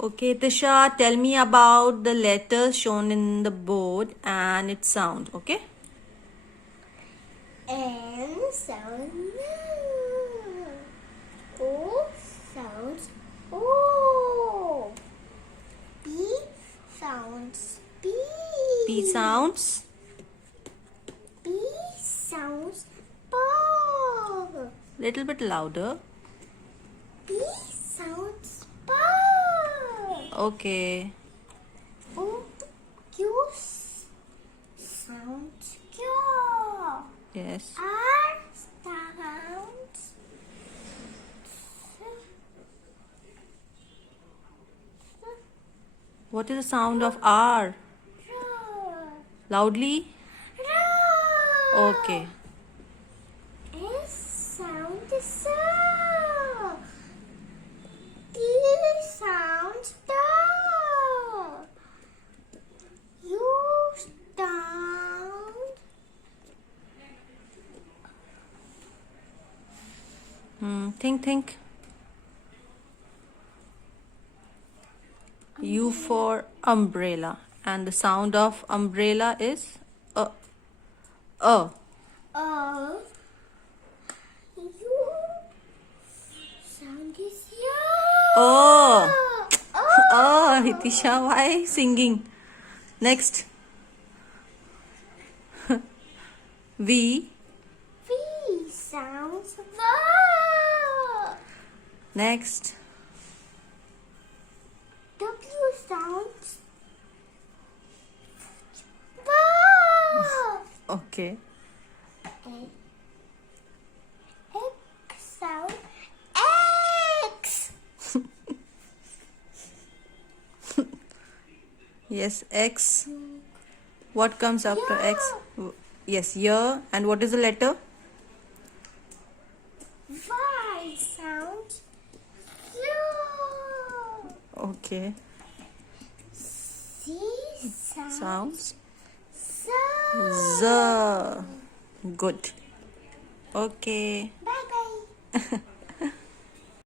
Okay, Tisha, tell me about the letters shown in the board and its sound. Okay. N sounds no. O sounds O. P sounds P. P sounds. P sounds P. Little bit louder. P sounds P. Okay. O Q sounds Q. Yes. R sounds What is the sound of R? R. Loudly? R. Okay. S sound S. T sounds T. U sound Think. U for umbrella. And the sound of umbrella is A. U. Sound is U. Oh. Oh. Oh, Hitisha, why singing? Next. V. V sounds V. Next. W sounds V. Okay. X sound X. Yes, X. What comes after X? Yes, year. And what is the letter? Y sounds U. Okay. C sounds Sounds Z. Z. Good. Okay. Bye bye.